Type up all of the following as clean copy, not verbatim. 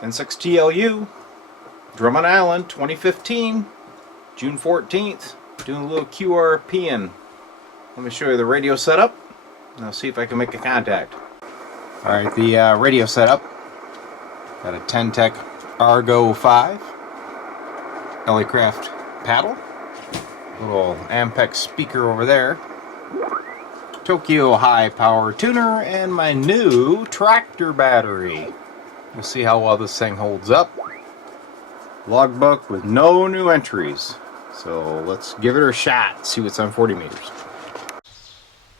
N6tlu, Drummond Island, 2015, June 14th. Doing a little QRPing. Let me show you the radio setup, and I'll see if I can make a contact. Alright, the radio setup. Got a 10-tech Argo 5, Craft paddle, little Ampex speaker over there, Tokyo high power tuner, and my new tractor battery. We'll see how well this thing holds up. Logbook with no new entries. So let's give it a shot, see what's on 40 meters.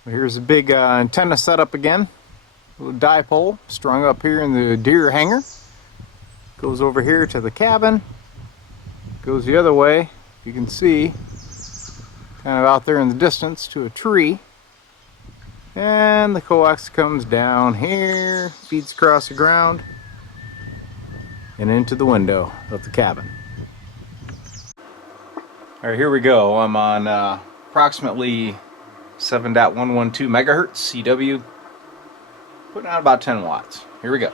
Here's a big antenna setup again. A little dipole strung up here in the deer hanger. Goes over here to the cabin. Goes the other way, you can see, kind of out there in the distance to a tree. And the coax comes down here, feeds across the ground, and into the window of the cabin. Alright, here we go. I'm on approximately 7.112 megahertz CW, putting out about 10 watts. Here we go.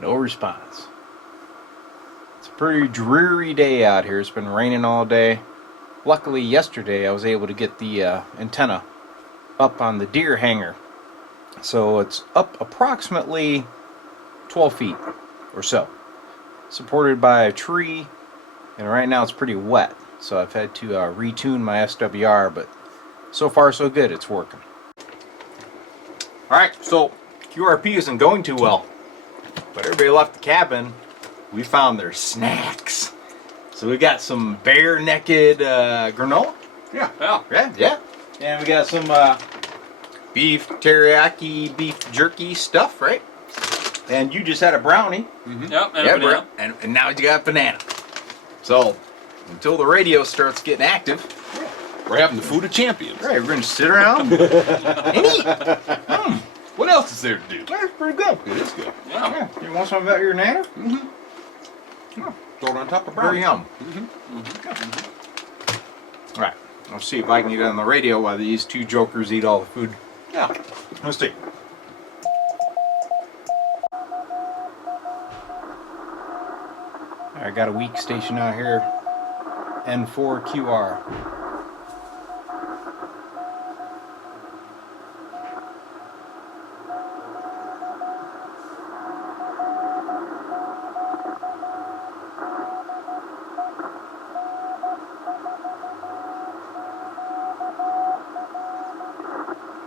No response. It's a pretty dreary day out here. It's been raining all day. Luckily yesterday I was able to get the antenna up on the deer hanger. So it's up approximately 12 feet or so. Supported by a tree, and right now it's pretty wet. So I've had to retune my SWR, but so far so good, it's working. Alright, so QRP isn't going too well. But everybody left the cabin. We found their snacks. So we got some bare-necked granola. Yeah. And we got some beef teriyaki, beef jerky stuff, right? And you just had a brownie. Mm-hmm. Yep, and a banana. And now you got banana. So until the radio starts getting active, we're having the food of champions. Right, we're going to sit around and eat. What else is there to do? That's pretty good. It is good. Yeah. You want some about your nana? Mm-hmm. Yeah. Throw it on top of Very brownie. yum. Mm-hmm. Mm-hmm. All right. I'll see if I can get it on the radio while these two jokers eat all the food. Yeah. Let's see. I got a weak station out here. N4QR.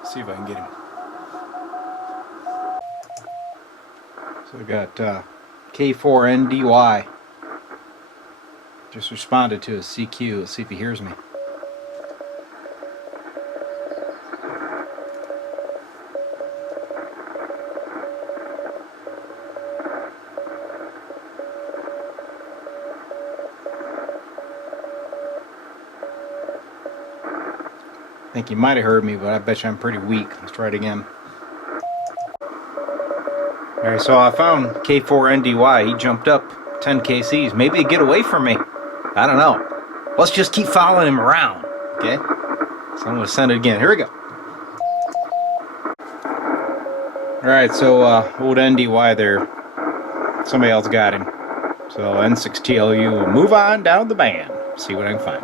See if I can get him. So we got K4NDY. Just responded to his CQ. Let's see if he hears me. I think he might have heard me, but I bet you I'm pretty weak. Let's try it again. Alright, so I found K4NDY. He jumped up 10 KCs. Maybe he'd get away from me. I don't know. Let's just keep following him around. Okay? So I'm going to send it again. Here we go. Alright, so old NDY there. Somebody else got him. So N6tlu will move on down the band. See what I can find.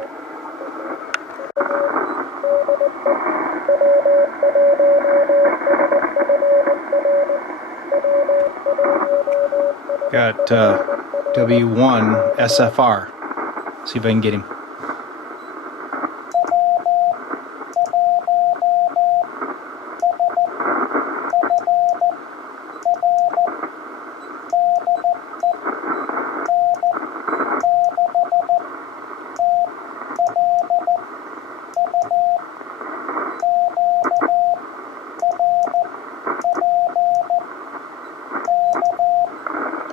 Got W1 SFR. See if I can get him.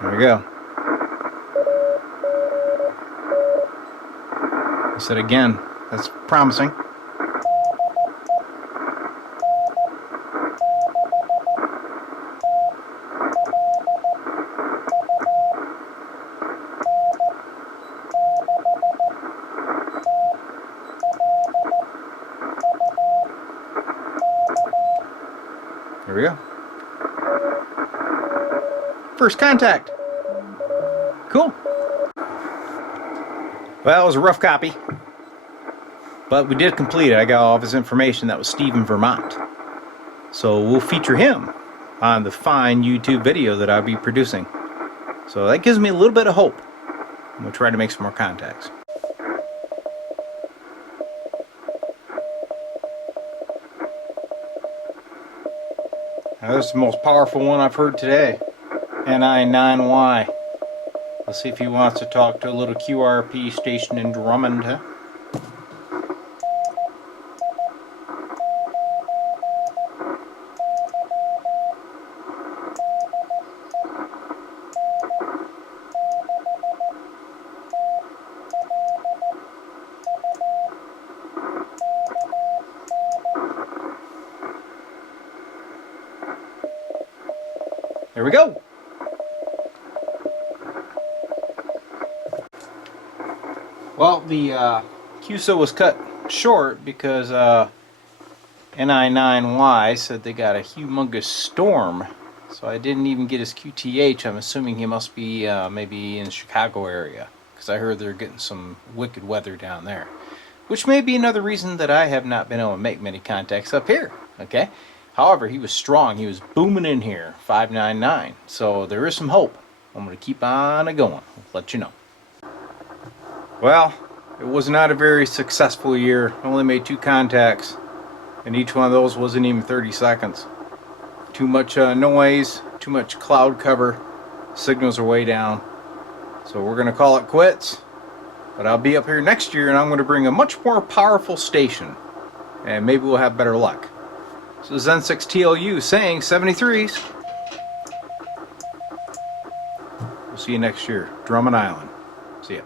There we go. I said again, that's promising. There we go. First contact. Cool. Well, it was a rough copy, but we did complete it. I got all of his information. That was Steve in Vermont. So we'll feature him on the fine YouTube video that I'll be producing. So that gives me a little bit of hope. I'm going to try to make some more contacts. Now, this is the most powerful one I've heard today. N9Y. Let's see if he wants to talk to a little QRP station in Drummond, huh? There we go. Well, the QSO was cut short because N9Y said they got a humongous storm. So I didn't even get his QTH. I'm assuming he must be maybe in the Chicago area, because I heard they're getting some wicked weather down there. Which may be another reason that I have not been able to make many contacts up here. Okay. However, he was strong. He was booming in here, 599. So there is some hope. I'm going to keep on going. I'll let you know. Well, it was not a very successful year. I only made 2 contacts, and each one of those wasn't even 30 seconds. Too much noise, too much cloud cover. Signals are way down. So we're going to call it quits. But I'll be up here next year, and I'm going to bring a much more powerful station. And maybe we'll have better luck. So this is N6tlu saying 73s. We'll see you next year. Drummond Island. See ya.